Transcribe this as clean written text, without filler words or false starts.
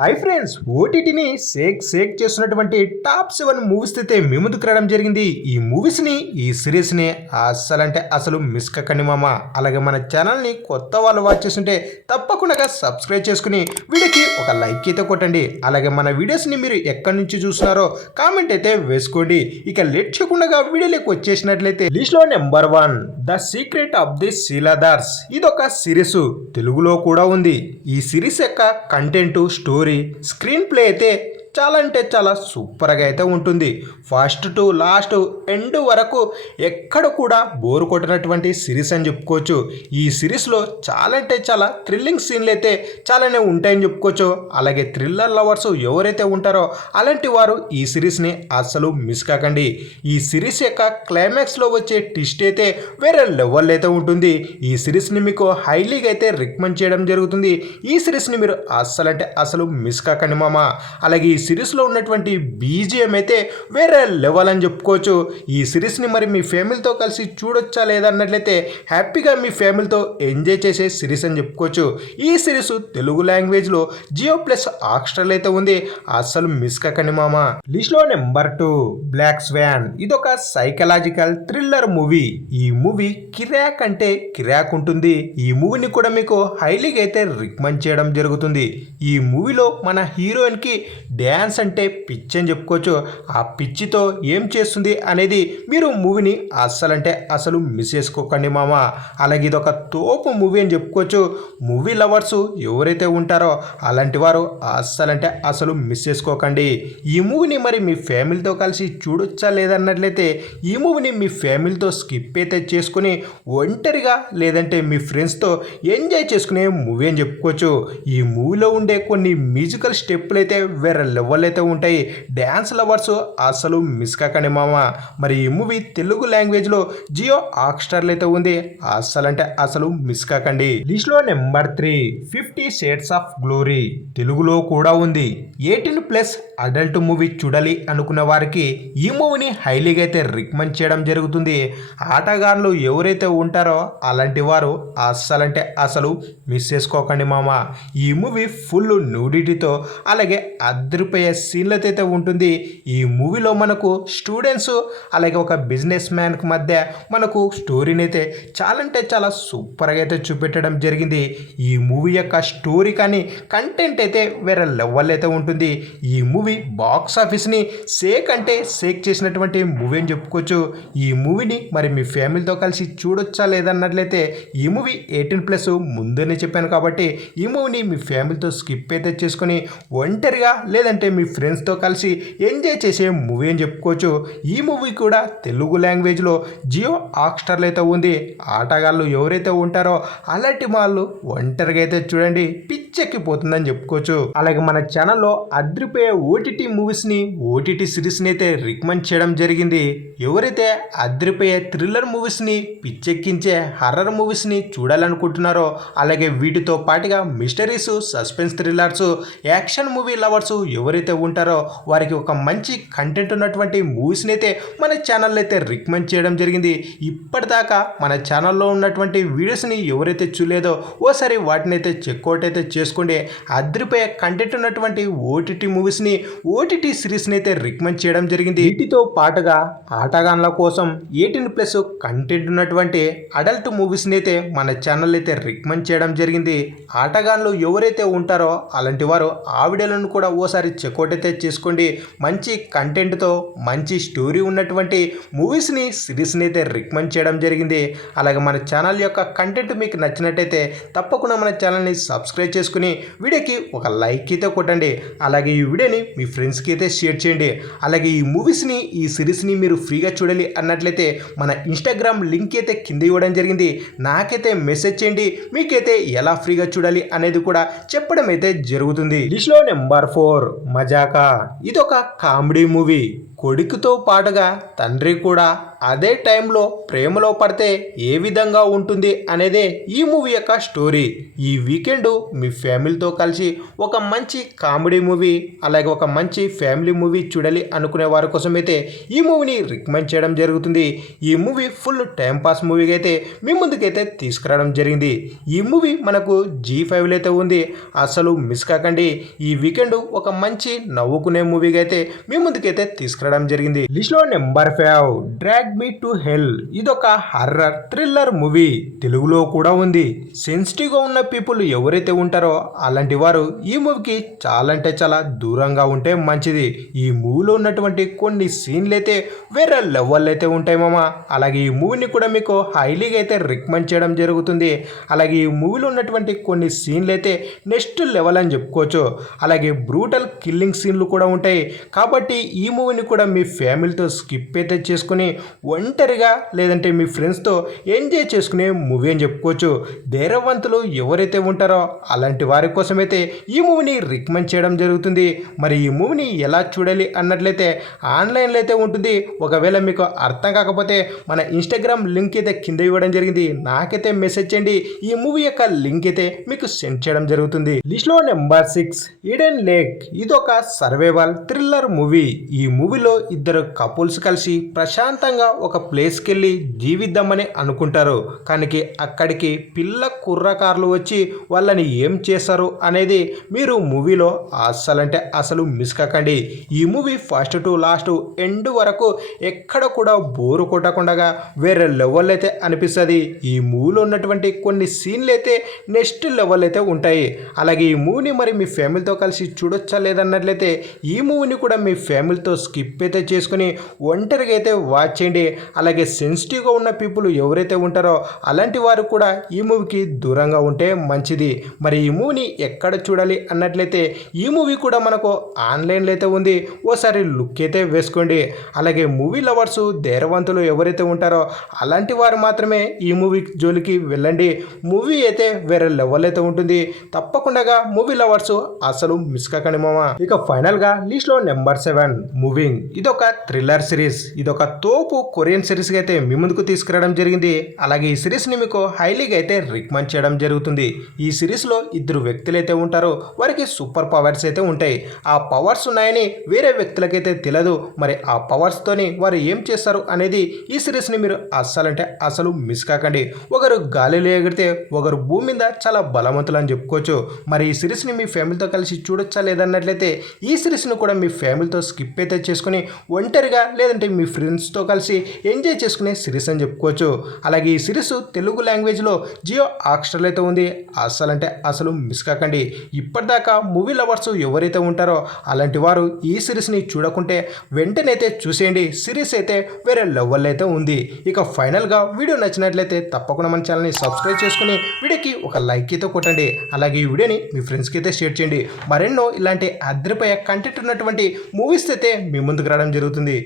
Hi friends, ఓటీటీని Sheikh చేస్తున్నటువంటి top 7 movies అయితే మీ ముందుకు రావడం జరిగింది. ఈ మూవీస్ని ఈ సిరీస్ని అసలు మిస్ కాకండి మామ. అలాగే మన ఛానల్ని కొత్త వాళ్ళు వాచ్ చేస్తుంటే తప్పకుండా సబ్స్క్రైబ్ చేసుకుని వీడియోకి ఒక లైక్ అయితే కొట్టండి. అలాగే మన వీడియోస్ని మీరు ఎక్కడి నుంచి చూస్తున్నారో కామెంట్ అయితే వేసుకోండి. ఇక లేట్ చేయకుండా వీడియోలోకి వచ్చేసినట్లయితే లిస్ట్లో number 1 the secret of the Shiledars. ఇదొక సిరీస్, తెలుగులో కూడా ఉంది. ఈ సిరీస్ యొక్క కంటెంట్, స్టోరీ, స్క్రీన్ ప్లే అయితే చాలా సూపర్గా అయితే ఉంటుంది. ఫస్ట్ టు లాస్ట్ ఎండ్ వరకు ఎక్కడ కూడా బోరు కొట్టినటువంటి సిరీస్ అని చెప్పుకోవచ్చు. ఈ సిరీస్లో చాలా థ్రిల్లింగ్ సీన్లు అయితే చాలానే ఉంటాయని చెప్పుకోవచ్చు. అలాగే థ్రిల్లర్ లవర్స్ ఎవరైతే ఉంటారో అలాంటి వారు ఈ సిరీస్ని అస్సలు మిస్ కాకండి. ఈ సిరీస్ యొక్క క్లైమాక్స్లో వచ్చే ట్విస్ట్ అయితే వేరే లెవెల్ అయితే ఉంటుంది. ఈ సిరీస్ని మీకు హైలీగా అయితే రికమెండ్ చేయడం జరుగుతుంది. ఈ సిరీస్ని మీరు అస్సలు మిస్ కాకండి మామ. అలాగే ఈ సిరీస్లో ఉన్నటువంటి బీజిఎం అయితే వేరే లెవెల్ అని చెప్పుకోవచ్చు. ఈ సిరీస్ని మరి మీ ఫ్యామిలీతో కలిసి చూడొచ్చా లేదా అన్నట్లయితే హ్యాపీగా మీ ఫ్యామిలీతో ఎంజాయ్ చేసే సిరీస్ అని చెప్పుకోవచ్చు. ఈ సిరీస్ తెలుగు లాంగ్వేజ్లో జియో ప్లస్ హాట్‌స్టార్లో అయితే ఉంది. అస్సలు మిస్ కాకండి మామ. లిస్ట్లో నెంబర్ 2 బ్లాక్ స్వాన్. ఇదొక సైకలాజికల్ థ్రిల్లర్ మూవీ. ఈ మూవీ కిరాక్ అంటే కిరాక్ ఉంటుంది. ఈ మూవీని కూడా మీకు హైలీగా అయితే రికమెండ్ చేయడం జరుగుతుంది. ఈ మూవీలో మన హీరోయిన్కి డ్యాన్స్ అంటే పిచ్చి అని చెప్పుకోవచ్చు. ఆ పిచ్చితో ఏం చేస్తుంది అనేది మీరు మూవీని అస్సలు మిస్ చేసుకోకండి మామ. అలాగే ఇది ఒక తోపు మూవీ అని చెప్పుకోవచ్చు. మూవీ లవర్స్ ఎవరైతే ఉంటారో అలాంటి వారు అస్సలు మిస్ చేసుకోకండి. ఈ మూవీని మరి మీ ఫ్యామిలీతో కలిసి చూడొచ్చా లేదన్నట్లయితే ఈ మూవీని మీ ఫ్యామిలీతో స్కిప్ అయితే చేసుకుని ఒంటరిగా లేదంటే మీ ఫ్రెండ్స్తో ఎంజాయ్ చేసుకునే మూవీ అని చెప్పుకోవచ్చు. ఈ మూవీలో ఉండే కొన్ని మ్యూజికల్ స్టెప్పులు అయితే వేరే లెవెల్ అయితే ఉంటాయి. డ్యాన్స్ లవర్స్ అసలు మిస్ కాకండి మామ. మరి ఈ మూవీ తెలుగు లాంగ్వేజ్లో జియో హాట్‌స్టార్లో అయితే ఉంది. అసలు మిస్ కాకండి. లిస్ట్లో నెంబర్ 3 50 షేడ్స్ ఆఫ్ గ్లోరీ. తెలుగులో కూడా ఉంది. 18+ అడల్ట్ మూవీ చూడాలి అనుకున్న వారికి ఈ మూవీని హైలీగా అయితే రికమెండ్ చేయడం జరుగుతుంది. ఆటగాళ్ళు ఎవరైతే ఉంటారో అలాంటి వారు అసలు మిస్ చేసుకోకండి మామ. ఈ మూవీ ఫుల్ న్యూడిటీతో అలాగే అదిరిపోయే సీన్లతో అయితే ఉంటుంది. ఈ మూవీలో మనకు స్టూడెంట్స్ అలాగే ఒక బిజినెస్ మ్యాన్కి మధ్య మనకు స్టోరీని అయితే చాలా సూపర్గా అయితే చూపెట్టడం జరిగింది. ఈ మూవీ యొక్క స్టోరీ కానీ కంటెంట్ అయితే వేరే లెవెల్ అయితే ఉంటుంది. ఈ మూవీ బాక్స్ ఆఫీస్ని షేక్ చేసినటువంటి మూవీ అని చెప్పుకోవచ్చు. ఈ మూవీని మరి మీ ఫ్యామిలీతో కలిసి చూడొచ్చా లేదన్నట్లయితే ఈ మూవీ 18+ ముందునే చెప్పాను కాబట్టి ఈ మూవీని మీ ఫ్యామిలీతో స్కిప్ అయితే చేసుకొని ఒంటరిగా లేదంటే మీ ఫ్రెండ్స్తో కలిసి ఎంజాయ్ చేసే మూవీ అని చెప్పుకోవచ్చు. ఈ మూవీ కూడా తెలుగు లాంగ్వేజ్లో జియో హాట్‌స్టార్లో అయితే ఉంది. ఆటగాళ్ళు ఎవరైతే ఉంటారో అలాంటి వాళ్ళు ఒంటరిగా అయితే చూడండి, పిచ్చెక్కిపోతుందని చెప్పుకోవచ్చు. అలాగే మన ఛానల్లో అదిరిపోయే ఓటీటీ మూవీస్ని, ఓటీటీ సిరీస్ని అయితే రికమెండ్ చేయడం జరిగింది. ఎవరైతే అదిరిపోయే థ్రిల్లర్ మూవీస్ని, పిచ్చెక్కించే హర్రర్ మూవీస్ని చూడాలనుకుంటున్నారో అలాగే వీటితో పాటుగా mysteries, suspense thrillers, action movie lovers ఎవరైతే ఉంటారో వారికి ఒక మంచి కంటెంట్ ఉన్నటువంటి మూవీస్ని అయితే మన ఛానల్లో అయితే రికమెండ్ చేయడం జరిగింది. ఇప్పటిదాకా మన ఛానల్లో ఉన్నటువంటి వీడియోస్ని ఎవరైతే చూడలేదో ఓసారి వాటిని అయితే చెక్అవుట్ అయితే చేసుకోండి. అదిరిపోయే కంటెంట్ ఉన్నటువంటి ఓటీటీ మూవీస్ని, ఓటీటీ సిరీస్ని అయితే రికమెండ్ చేయడం జరిగింది. వీటితో పాటుగా ఆటగాన్ల కోసం 18+ కంటెంట్ ఉన్నటువంటి అడల్ట్ మూవీస్ని అయితే మన ఛానల్ అయితే రికమెండ్ చేయడం జరిగింది. ఆటగాన్లు ఎవరైతే ఉంటారో అలాంటి వారు ఆ వీడియోలను కూడా ఓసారి చెక్అవుట్ అయితే చేసుకోండి. మంచి కంటెంట్తో మంచి స్టోరీ ఉన్నటువంటి మూవీస్ని, సిరీస్ని అయితే రికమెండ్ చేయడం జరిగింది. అలాగే మన ఛానల్ యొక్క కంటెంట్ మీకు నచ్చినట్టయితే తప్పకుండా మన ఛానల్ని సబ్స్క్రైబ్ చేసుకుని వీడియోకి ఒక లైక్ అయితే కొట్టండి. అలాగే ఈ వీడియోని మీ ఫ్రెండ్స్కి అయితే షేర్ చేయండి. అలాగే ఈ మూవీస్ని, ఈ సిరీస్ని మీరు ఫ్రీగా చూడాలి అన్నట్లయితే మన ఇన్స్టాగ్రామ్ లింక్ అయితే కింద ఇవ్వడం జరిగింది. నాకైతే మెసేజ్ చేయండి, మీకైతే ఎలా ఫ్రీగా చూడాలి అనేది కూడా చెప్పడం అయితే జరుగుతుంది. లిస్ట్లో నెంబర్ 4 మజాకా. ఇదొక కామెడీ మూవీ. కొడుకుతో పాటుగా తండ్రి కూడా అదే టైంలో ప్రేమలో పడితే ఏ విధంగా ఉంటుంది అనేదే ఈ మూవీ యొక్క స్టోరీ. ఈ వీకెండ్ మీ ఫ్యామిలీతో కలిసి ఒక మంచి కామెడీ మూవీ అలాగే ఒక మంచి ఫ్యామిలీ మూవీ చూడాలి అనుకునే వారి కోసం అయితే ఈ మూవీని రికమెండ్ చేయడం జరుగుతుంది. ఈ మూవీ ఫుల్ టైం పాస్ మూవీగా అయితే మీ ముందుకైతే తీసుకురావడం జరిగింది. ఈ మూవీ మనకు G5లో అయితే ఉంది. అసలు మిస్ కాకండి. ఈ వీకెండ్ ఒక మంచి నవ్వుకునే మూవీగా అయితే మీ ముందుకైతే తీసుకురావడం జరిగింది. లిస్ట్లో number 5 drag me to hell. ఇదొక హర్రర్ థ్రిల్లర్ మూవీ. తెలుగులో కూడా ఉంది. సెన్సిటివ్గా ఉన్న పీపుల్ ఎవరైతే ఉంటారో అలాంటి వారు ఈ మూవీకి చాలా అంటే చాలా దూరంగా ఉంటే మంచిది. ఈ మూవీలో ఉన్నటువంటి కొన్ని సీన్లు అయితే వేరే లెవెల్ అయితే ఉంటాయి మామ. అలాగే ఈ మూవీని కూడా మీకు హైలీగా అయితే రికమెండ్ చేయడం జరుగుతుంది. అలాగే ఈ మూవీలో ఉన్నటువంటి కొన్ని సీన్లు అయితే నెక్స్ట్ లెవెల్ అని చెప్పుకోవచ్చు. అలాగే బ్రూటల్ కిల్లింగ్ సీన్లు కూడా ఉంటాయి. కాబట్టి ఈ మూవీని కూడా మీ ఫ్యామిలీతో స్కిప్ అయితే చేసుకుని ఒంటరిగా లేదంటే మీ ఫ్రెండ్స్తో ఎంజాయ్ చేసుకునే మూవీ అని చెప్పుకోవచ్చు. ధైర్యవంతులు ఎవరైతే ఉంటారో అలాంటి వారి కోసమైతే ఈ మూవీని రికమెండ్ చేయడం జరుగుతుంది. మరి ఈ మూవీని ఎలా చూడాలి అన్నట్లయితే ఆన్లైన్లో అయితే ఉంటుంది. ఒకవేళ మీకు అర్థం కాకపోతే మన ఇన్స్టాగ్రామ్ లింక్ అయితే కింద ఇవ్వడం జరిగింది. నాకైతే మెసేజ్ చేయండి. ఈ మూవీ యొక్క లింక్ అయితే మీకు సెండ్ చేయడం జరుగుతుంది. లిస్ట్లో నెంబర్ 6 ఈడెన్ లేక్. ఇదొక సర్వైవల్ థ్రిల్లర్ మూవీ. ఈ మూవీలో ఇద్దరు కపుల్స్ కలిసి ప్రశాంతంగా ఒక ప్లేస్కి వెళ్ళి జీవిద్దామని అనుకుంటారు. కానీ అక్కడికి పిల్ల కుర్రకారులు వచ్చి వాళ్ళని ఏం చేస్తారు అనేది మీరు మూవీలో అస్సలంటే అసలు మిస్ కాకండి. ఈ movie first to last end వరకు ఎక్కడ కూడా బోరు కొట్టకుండా వేరే లెవెల్ అయితే అనిపిస్తుంది. ఈ మూవీలో ఉన్నటువంటి కొన్ని సీన్లు అయితే నెక్స్ట్ లెవెల్ అయితే ఉంటాయి. అలాగే ఈ మూవీని మరి మీ ఫ్యామిలీతో కలిసి చూడొచ్చా లేదన్నట్లయితే ఈ మూవీని కూడా మీ ఫ్యామిలీతో స్కిప్ అయితే చేసుకుని ఒంటరిగా అయితే వాచ్ చేయండి. అలాగే సెన్సిటివ్గా ఉన్న పీపుల్ ఎవరైతే ఉంటారో అలాంటి వారు కూడా ఈ మూవీకి దూరంగా ఉంటే మంచిది. మరి ఈ మూవీని ఎక్కడ చూడాలి అన్నట్లయితే ఈ మూవీ కూడా మనకు ఆన్లైన్లో అయితే ఉంది. ఓసారి లుక్ అయితే వేసుకోండి. అలాగే మూవీ లవర్స్ ధైర్యవంతులు ఎవరైతే ఉంటారో అలాంటి వారు మాత్రమే ఈ మూవీ జోలికి వెళ్ళండి. మూవీ అయితే వేరే లెవెల్ అయితే ఉంటుంది. తప్పకుండా మూవీ లవర్స్ అసలు మిస్ కాకండి మామ. ఇక ఫైనల్గా లిస్ట్లో నెంబర్ 7 మూవింగ్. ఇదొక థ్రిల్లర్ సిరీస్. ఇదొక తోపు కొరియన్ సిరీస్గా అయితే మీ ముందుకు తీసుకురావడం జరిగింది. అలాగే ఈ సిరీస్ని మీకు హైలీగా అయితే రికమెండ్ చేయడం జరుగుతుంది. ఈ సిరీస్లో ఇద్దరు వ్యక్తులు అయితే ఉంటారు. వారికి సూపర్ పవర్స్ అయితే ఉంటాయి. ఆ పవర్స్ ఉన్నాయని వేరే వ్యక్తులకైతే తెలియదు. మరి ఆ పవర్స్తోని వారు ఏం చేస్తారు అనేది ఈ సిరీస్ని మీరు అస్సలంటే అసలు మిస్ కాకండి. ఒకరు గాలిలో ఎగిరితే ఒకరు భూమి మీద చాలా బలవంతులు అని చెప్పుకోవచ్చు. మరి ఈ సిరీస్ని మీ ఫ్యామిలీతో కలిసి చూడొచ్చా లేదన్నట్లయితే ఈ సిరీస్ని కూడా మీ ఫ్యామిలీతో స్కిప్ అయితే చేసుకుని ఒంటరిగా లేదంటే మీ ఫ్రెండ్స్తో కలిసి ఎంజాయ్ చేసుకునే సిరీస్ అని చెప్పుకోవచ్చు. అలాగే ఈ సిరీస్ తెలుగు లాంగ్వేజ్లో జియో హాట్‌స్టార్లో అయితే ఉంది. అస్సలంటే అసలు మిస్ కాకండి. ఇప్పటిదాకా మూవీ లవర్స్ ఎవరైతే ఉంటారో అలాంటి వారు ఈ సిరీస్ని చూడకుంటే వెంటనే అయితే చూసేయండి. సిరీస్ అయితే వేరే లెవెల్ అయితే ఉంది. ఇక ఫైనల్గా వీడియో నచ్చినట్లయితే తప్పకుండా మన ఛానల్ని సబ్స్క్రైబ్ చేసుకుని వీడియోకి ఒక లైక్ అయితే కొట్టండి. అలాగే ఈ వీడియోని మీ ఫ్రెండ్స్కి అయితే షేర్ చేయండి. మరెన్నో ఇలాంటి అద్దరిపోయే కంటెంట్ ఉన్నటువంటి మూవీస్ అయితే మీ ముందుకు రావడం జరుగుతుంది.